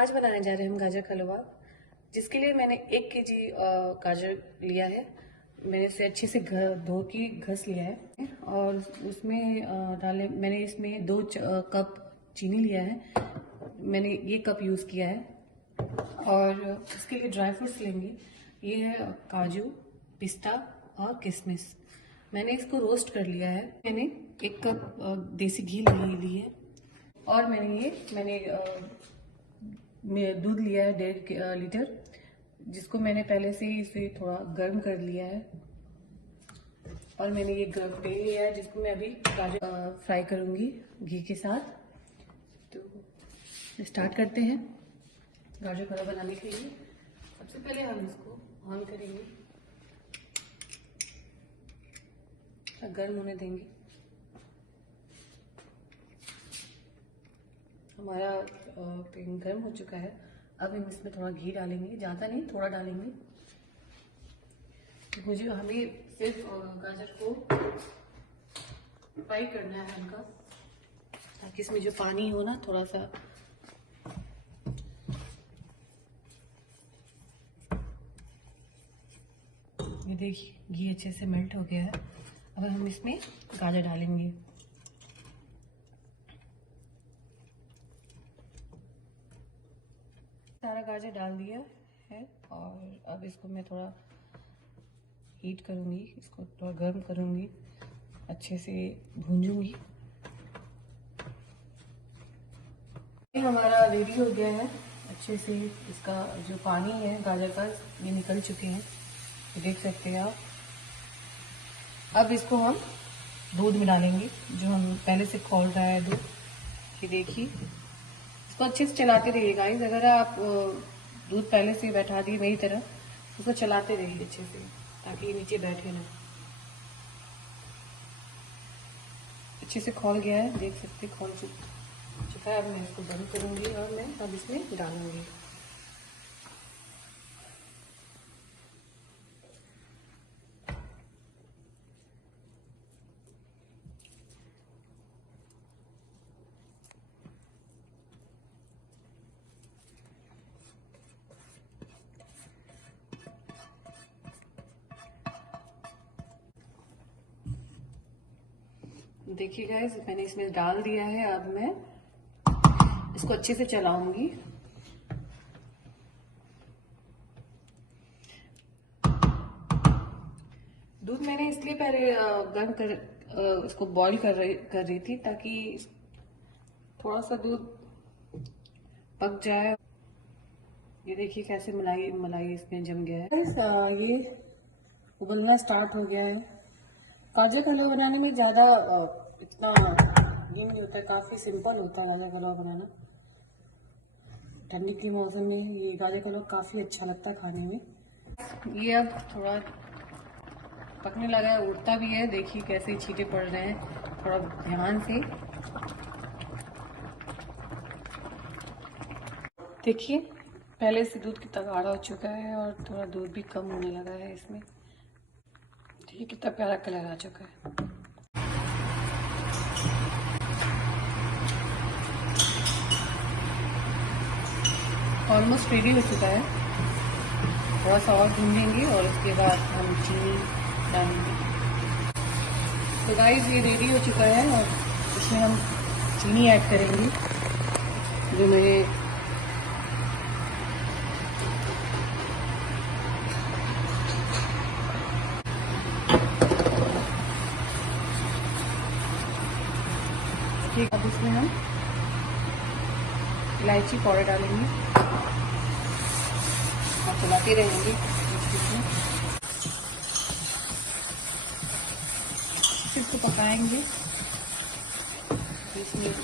आज बनाने जा रहे हैं हम गाजर का हलवा, जिसके लिए मैंने 1 केजी गाजर लिया है। मैंने इसे अच्छे से धो के घस लिया है और उसमें मैंने इसमें 2 कप चीनी लिया है। मैंने ये कप यूज़ किया है और इसके लिए ड्राई फ्रूट्स लेंगे। ये है काजू, पिस्ता और किशमिश। मैंने इसको रोस्ट कर लिया है। मैंने 1 कप देसी घी ली है और मैंने दूध लिया है 1.5 लीटर, जिसको मैंने पहले से ही इसे थोड़ा गर्म कर लिया है। और मैंने ये गर्म तेल लिया है जिसको मैं अभी गाजर फ्राई करूंगी घी के साथ। तो स्टार्ट करते हैं गाजर का हलवा बनाने के लिए। सबसे पहले हम इसको ऑन करेंगे, गर्म होने देंगे। हमारा पैन गर्म हो चुका है। अब हम इसमें थोड़ा घी डालेंगे, ज़्यादा नहीं, थोड़ा डालेंगे। मुझे हमें सिर्फ गाजर को फ्राई करना है हल्का, ताकि इसमें जो पानी हो ना थोड़ा सा ये देखिए घी अच्छे से मेल्ट हो गया है। अब हम इसमें गाजर डालेंगे। सारा गाजर डाल दिया है और अब इसको मैं थोड़ा हीट करूंगी, इसको थोड़ा गर्म करूंगी, अच्छे से भूंजूंगी। ये हमारा रेडी हो गया है। अच्छे से इसका जो पानी है गाजर का ये निकल चुके हैं, ये देख सकते हैं आप। अब इसको हम दूध में डालेंगे, जो हम पहले से खोल रहा है दूध। ये देखिए, इसको अच्छे से चलाते रहिए गाइस। अगर आप दूध पहले से बैठा दिए मेरी तरह, उसको चलाते रहिए अच्छे से, ताकि ये नीचे बैठे ना। अच्छे से खोल गया है, देख सकते खोल चुका है। अब मैं इसको बंद करूंगी और मैं अब इसमें डालूंगी। देखिए गाइस, मैंने इसमें डाल दिया है। अब मैं इसको अच्छे से चलाऊंगी। दूध मैंने इसलिए पहले गर्म कर इसको बॉईल कर रही थी, ताकि थोड़ा सा दूध पक जाए। ये देखिए कैसे मलाई मलाई इसमें जम गया है गाइस। ये उबलना स्टार्ट हो गया है। गाजर का हलवा बनाने में ज़्यादा इतना ये नहीं होता है, काफ़ी सिंपल होता है गाजर का हलवा बनाना। ठंडी के मौसम में ये गाजर का हलवा काफ़ी अच्छा लगता है खाने में। ये अब थोड़ा पकने लगा है, उड़ता भी है। देखिए कैसे छींटे पड़ रहे हैं, थोड़ा ध्यान से देखिए। पहले से दूध कितना गाढ़ा हो चुका है और थोड़ा दूध भी कम होने लगा है इसमें। देखिए कितना प्यारा कलर आ चुका है। ऑलमोस्ट रेडी हो चुका है। थोड़ा सा और भूनेंगे और उसके बाद हम चीनी डालेंगे। तो गाइस ये रेडी हो चुका है और इसमें हम चीनी ऐड करेंगे, जो मेरे ठीक। अब इसमें हम इलायची पाउडर डालेंगे और चलाते रहेंगे इसको पकाएंगे। इसमें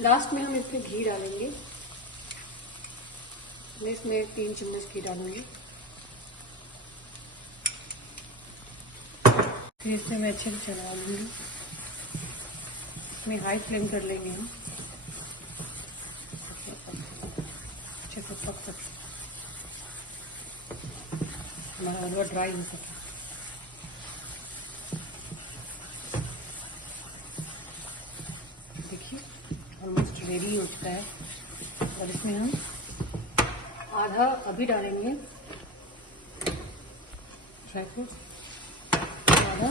लास्ट में हम इसमें घी डालेंगे। मैं इसमें 3 चम्मच घी डालूंगी। फिर इसमें मैं अच्छे से चला लूँगी। इसमें हाई फ्लेम कर लेंगे हम, अच्छे से पक सके, हमारा हलवा ड्राई हो सके। रेडी हो चुका है और इसमें हम आधा अभी डालेंगे ड्राई फ्रूट, आधा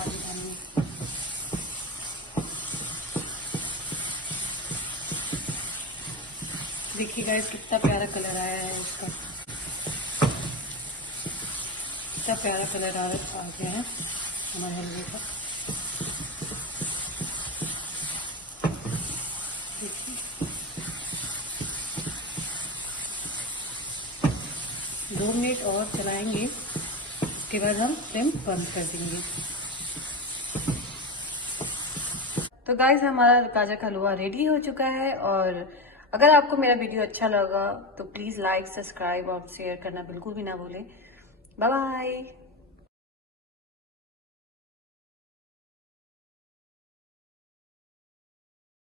आधी डालेंगे। देखिए गाइस कितना प्यारा कलर आया है इसका, कितना प्यारा कलर आ गया है हमारे हलवे का। देखिए 2 मिनट और चलाएंगे, उसके बाद हम फ्लेम बंद कर देंगे। तो गाइस हमारा गाजर का हलवा रेडी हो चुका है, और अगर आपको मेरा वीडियो अच्छा लगा तो प्लीज़ लाइक, सब्सक्राइब और शेयर करना बिल्कुल भी ना भूलें। Bye bye.